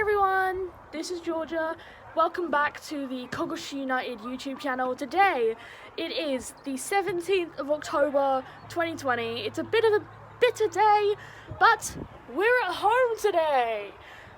Hi everyone, this is Georgia. Welcome back to the Coggeshall United YouTube channel. Today it is the 17th of October 2020. It's a bit of a bitter day, but we're at home today,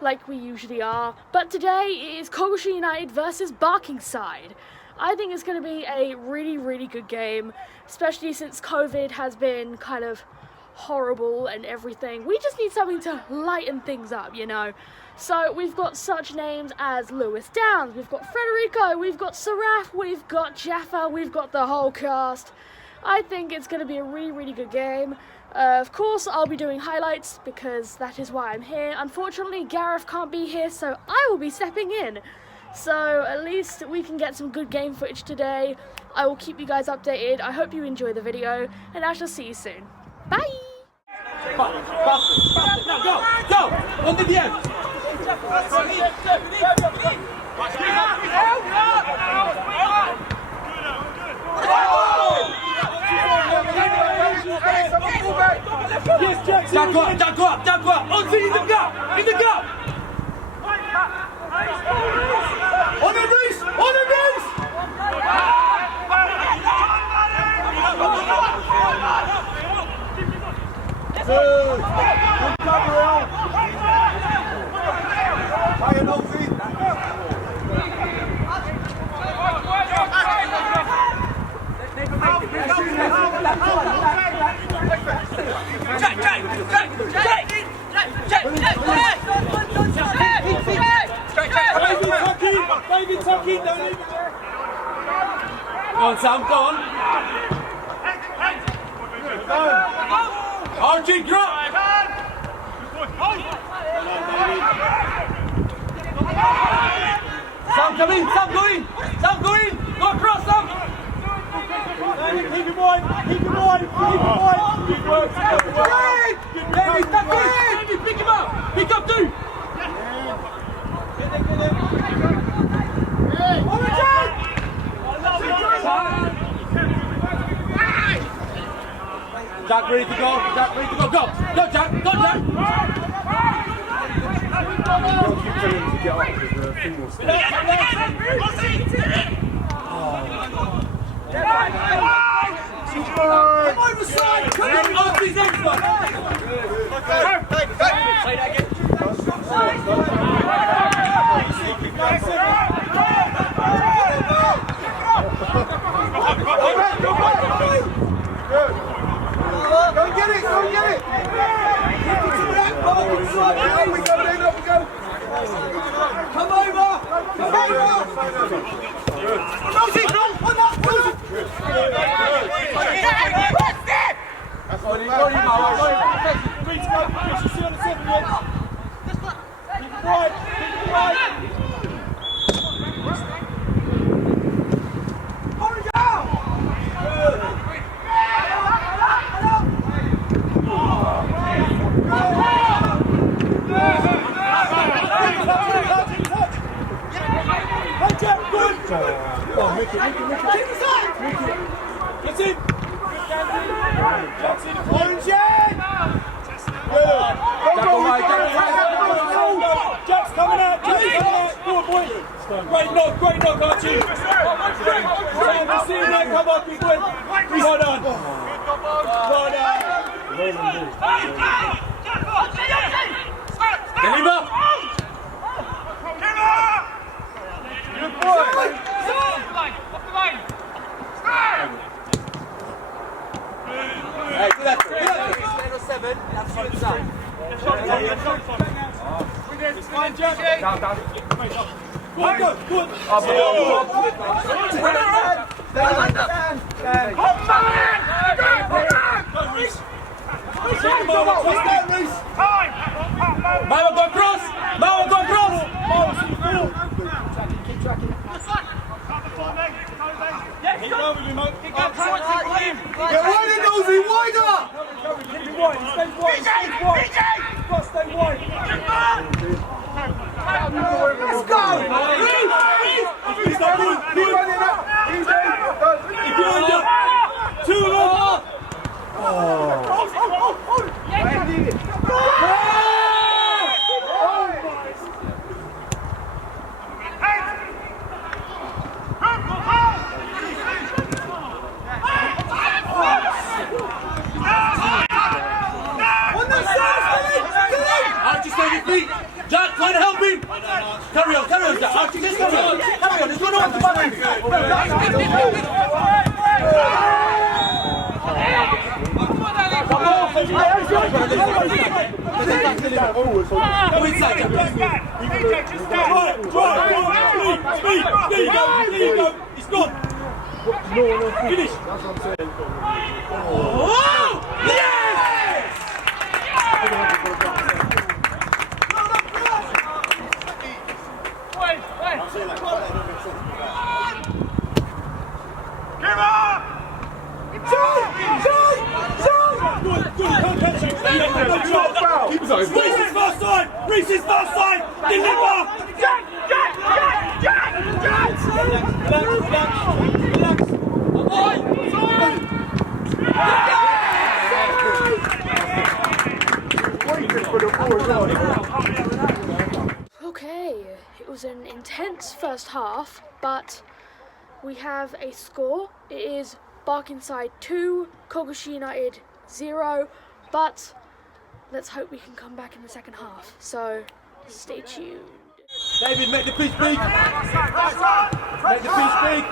like we usually are. But today it is Coggeshall United versus Barkingside. I think it's going to be a really good game, especially since COVID has been kind of horrible and everything. We just need something to lighten things up, you know. So we've got such names as Lewis Downs, we've got Federico, we've got Saraf, we've got Jaffa, we've got the whole cast. I think it's going to be a really good game. Of course, I'll be doing highlights because that is why I'm here. Unfortunately, Gareth can't be here, so I will be stepping in. So at least we can get some good game footage today. I will keep you guys updated. I hope you enjoy the video, and I shall see you soon. Bye! Now go! On the end! Jack, go up! On in the gap! On the race! Baby Tucky, don't leave it there. Go on, Sam, go on. Archie, drop. Sam, come in. Sam, go in. Go across, Sam. Keep your boy. Good work. Baby, Tucky. Pick him up. Pick up two. Get there. Jack ready to go. Go, Jack. Don't keep telling him to get up because the thing will stay. Come over side! Come on! Off his next one! Say that again. Go get it! Up we go! Come over! That's what he's got. Get in! Jack's coming out! Go on, boy! Great knock, Archie! Let's see him now, come on, big boy! Well done! Deliver! Good boy! Hey, to that. Level 7, that's good stuff. It's fine, Jack. Down. Good. Mama, go across. Keep tracking. Keep going with you, mate. Get wider, Nosey, wider! Keep it wide, stay wide. Stay wide. Let's go! He's not good. Keep running up. Keep behind you. Two of them. Oh. feet. Jack, trying to help him. Carry on, Jack. Archie, just carry on. There's no one to back him. Go inside, Jack. Speed. There you go. He's gone. Finish. Oh! Yes! Reese's far side! Deliver! Jack! Okay, it was an intense first half, but we have a score. It is Barkingside 2, Coggeshall United 0, but let's hope we can come back in the second half. So stay tuned. David, make the pitch big. Make the pitch big.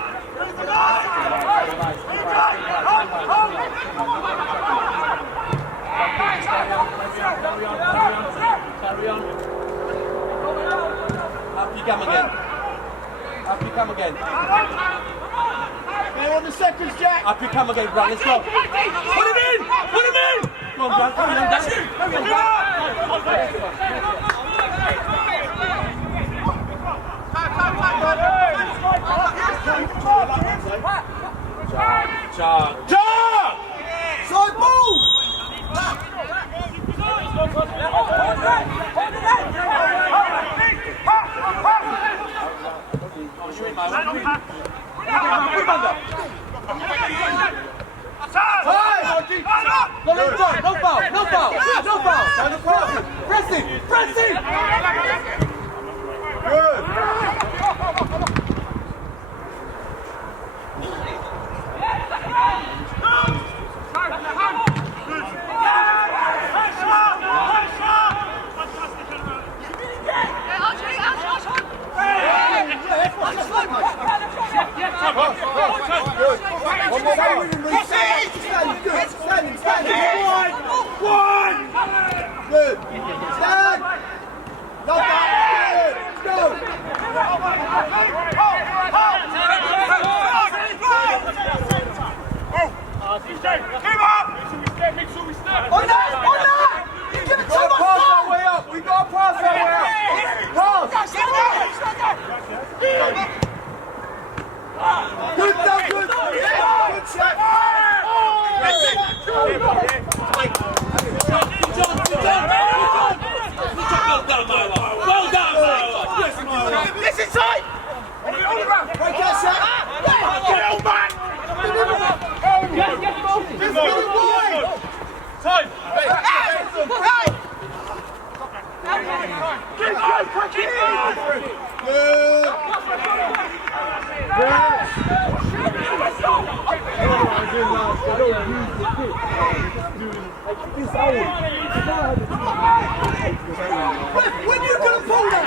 Carry on. Up you come again. They're on the seconds, Jack. Up you come again, Brad. Let's go. Put him in. Come on, Brad. Carry on, Brad. Charge! Side ball! No foul! Pressing! Good! Good! Stand! Love that! Good! Go! On that! You give it too much time! We got to pass that way up! Pass! Good, good! Good shot! Well done, This is tight! Right, get set! Get on back! Time! When you gonna pull that?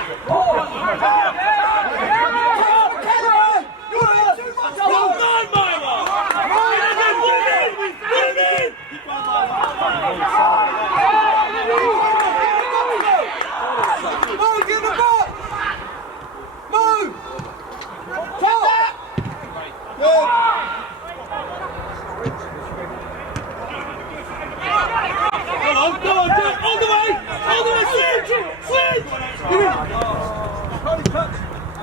Move, give the ball! Move! Kill that! Good! Go on, all the way, switch!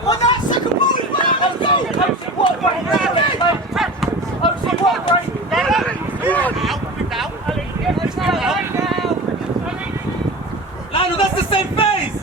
On that second ball, let's go! Lionel, that's the same phase!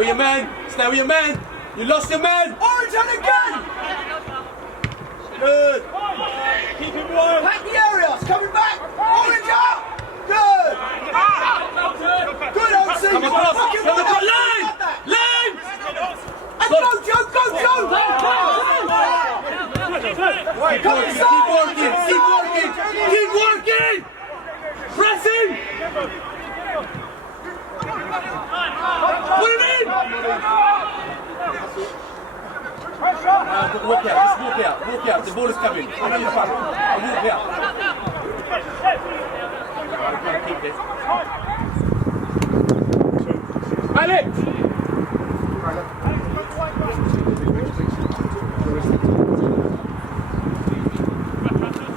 with your man. Stay with your man. You lost your man. Orange on again! Good. Keep him warm. Pack the area, it's coming back! Orange up! Good! Good, OC! Come across. Fucking Come across. well. Line. Line. And go, Joe! Go, Joe! Keep working. Keep working. Keep working. Keep working. Pressing. Put him in. Walk out, just walk out, walk out, the ball is coming. I know you're fine. I'll walk out. I'm going to keep this. Alex!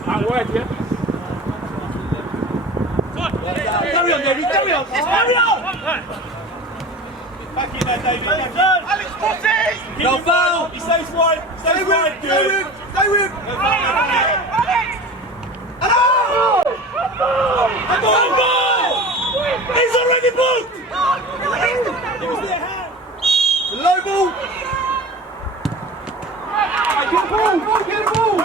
Outward, yeah? Carry on, David, carry on! Carry on! Back in there, David. Alex, Potty! No foul! He stays wide, stays wide. Stay with! Stay with! He's already booked! The low ball! Get the ball! Get the ball!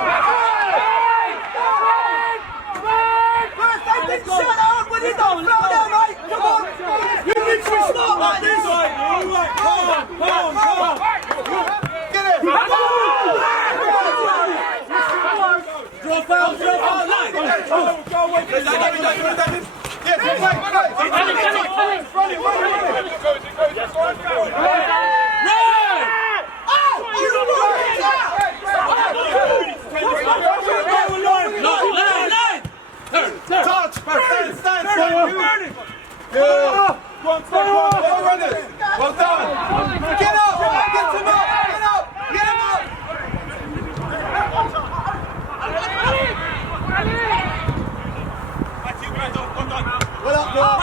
First, they shut up when you don't flow down, mate! Come on! You need to start like this! Alright, come on! Get it! Draw foul, line! Go away! Yes, right! Touch! Stand! Good! Well done! Get up! Get him up! Get up! Get him up! Well up,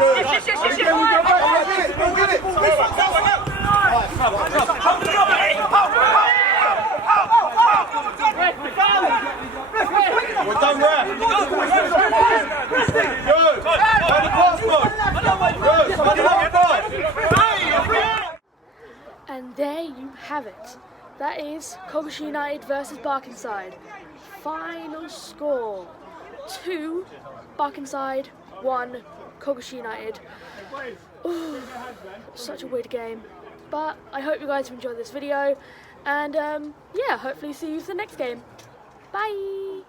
Good! Go get it! We're done, ref! Good! Find the passport! Good! Find the passport! And there you have it. That is Coggeshall United versus Barkingside. Final score: 2 Barkingside, 1 Coggeshall United. Ooh, such a weird game. But I hope you guys have enjoyed this video, and yeah, hopefully see you for the next game. Bye!